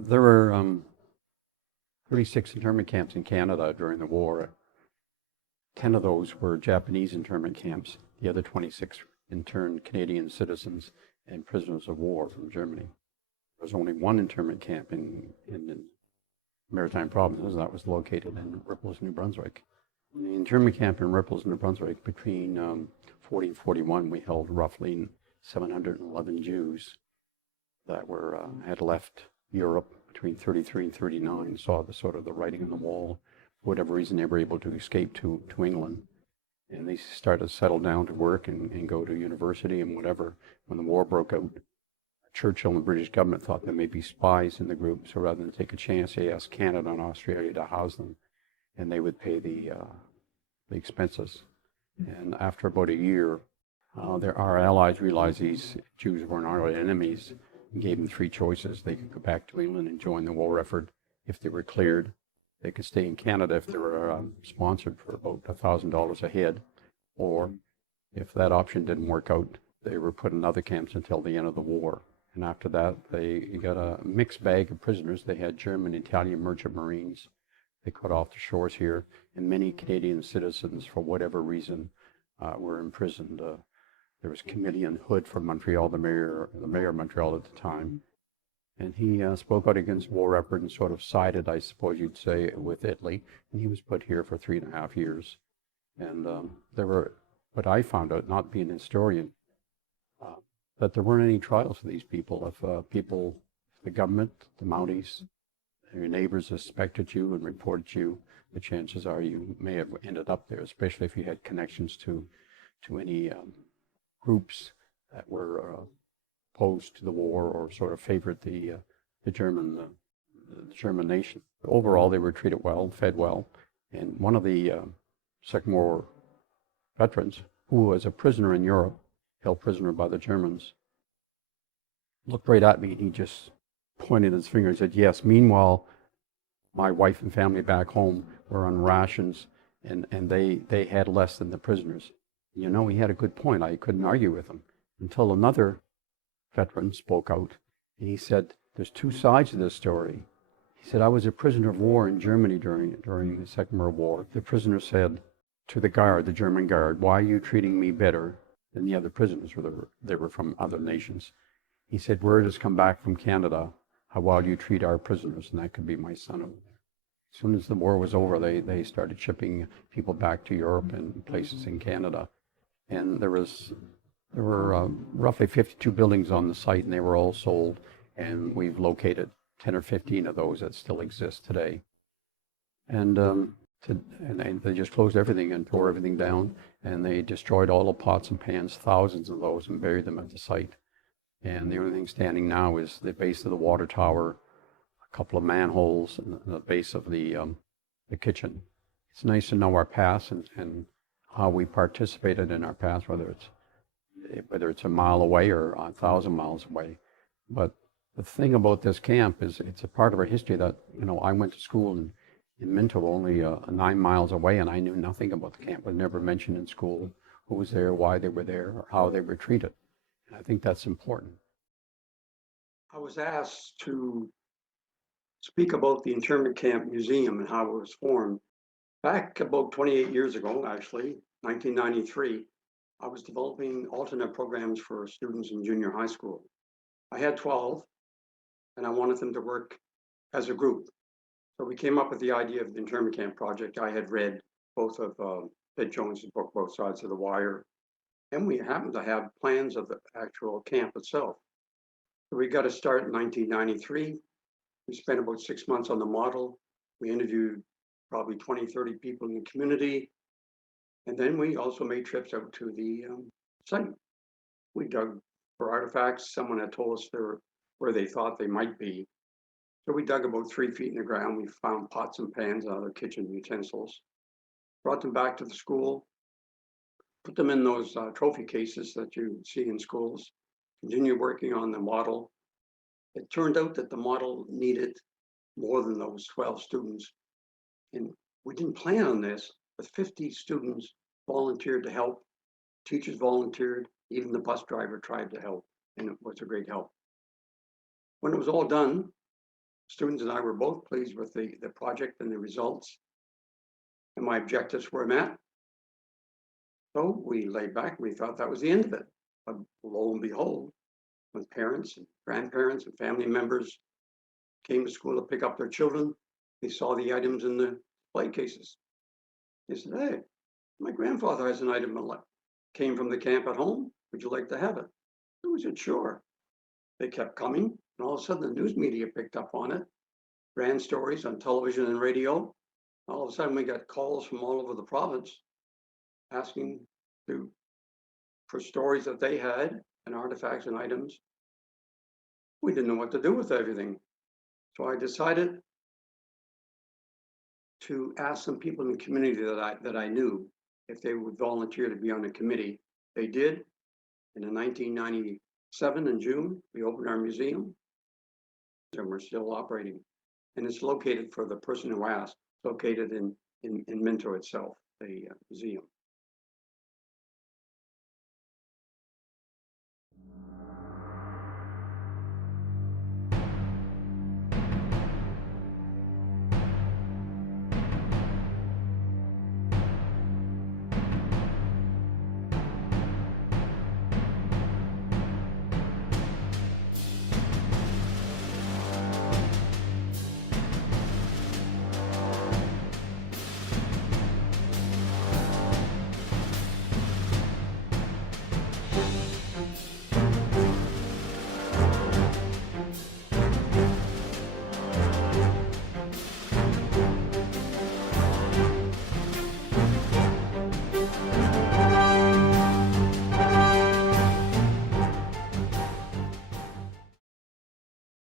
There were 36 internment camps in Canada during the war. 10 of those were Japanese internment camps. The other 26 interned Canadian citizens and prisoners of war from Germany. There was only one internment camp in maritime provinces that was located in Ripples, New Brunswick. In the internment camp in Ripples, New Brunswick, between 40 and 41, we held roughly 711 Jews that had left Europe between 33 and 39, saw the sort of the writing on the wall. For whatever reason, they were able to escape to England. And they started to settle down to work and go to university and whatever. When the war broke out, Churchill and the British government thought there may be spies in the group, so rather than take a chance, they asked Canada and Australia to house them, and they would pay the expenses. And after about a year, our allies realized these Jews weren't our enemies and gave them three choices. They could go back to England and join the war effort if they were cleared. They could stay in Canada if they were sponsored for about $1,000 a head, or if that option didn't work out, they were put in other camps until the end of the war. And after that, they got a mixed bag of prisoners. They had German, Italian merchant marines. They cut off the shores here, and many Canadian citizens, for whatever reason, were imprisoned. There was Camillion Hood from Montreal, the mayor of Montreal at the time, and he spoke out against war effort and sort of sided, I suppose you'd say, with Italy. And he was put here for 3.5 years. And but I found out, not being a historian, that there weren't any trials for these people. If the government, the Mounties, your neighbors suspected you and reported you, the chances are you may have ended up there, especially if you had connections to any groups that were opposed to the war or sort of favored the German nation. But overall, they were treated well, fed well. And one of the Second World War veterans, who was a prisoner in Europe, held prisoner by the Germans, looked right at me and he just pointed his finger and said, "Yes, meanwhile, my wife and family back home were on rations and they had less than the prisoners." You know, he had a good point. I couldn't argue with him until another veteran spoke out and he said, "There's two sides to this story." He said, "I was a prisoner of war in Germany during the Second World War. The prisoner said to the guard, the German guard, 'Why are you treating me better than the other prisoners?' They were from other nations. He said, 'Word has come back from Canada how well you treat our prisoners,' and that could be my son. As soon as the war was over, they started shipping people back to Europe and places in Canada. And there were roughly 52 buildings on the site, and they were all sold. And we've located 10 or 15 of those that still exist today. And they just closed everything and tore everything down, and they destroyed all the pots and pans, thousands of those, and buried them at the site. And the only thing standing now is the base of the water tower, a couple of manholes, and the base of the kitchen. It's nice to know our past and how we participated in our past, whether it's a mile away or 1,000 miles away. But the thing about this camp is it's a part of our history that, you know, I went to school in Minto, only 9 miles away, and I knew nothing about the camp. It was never mentioned in school who was there, why they were there, or how they were treated. And I think that's important. I was asked to speak about the Internment Camp Museum and how it was formed. Back about 28 years ago, actually, 1993, I was developing alternate programs for students in junior high school. I had 12, and I wanted them to work as a group. So we came up with the idea of the Internment Camp Project. I had read both of Ed Jones's book, Both Sides of the Wire, and we happened to have plans of the actual camp itself. So we got to start in 1993. We spent about 6 months on the model. We interviewed probably 20, 30 people in the community. And then we also made trips out to the site. We dug for artifacts. Someone had told us where they thought they might be. So we dug about 3 feet in the ground. We found pots and pans and other kitchen utensils, brought them back to the school, put them in those trophy cases that you see in schools, continued working on the model. It turned out that the model needed more than those 12 students. And we didn't plan on this, but 50 students volunteered to help. Teachers volunteered, even the bus driver tried to help, and it was a great help. When it was all done, students and I were both pleased with the project and the results. And my objectives were met. So we laid back, we thought that was the end of it. But lo and behold, when parents and grandparents and family members came to school to pick up their children, they saw the items in the display cases. They said, hey, my grandfather has an item that came from the camp at home. Would you like to have it? And we said, sure. They kept coming, and all of a sudden the news media picked up on it, ran stories on television and radio. All of a sudden we got calls from all over the province asking for stories that they had and artifacts and items. We didn't know what to do with everything. So I decided to ask some people in the community that I knew if they would volunteer to be on the committee. They did. And in 1997, in June, we opened our museum, and we're still operating. And it's located, for the person who asked, located in Minto itself, the museum.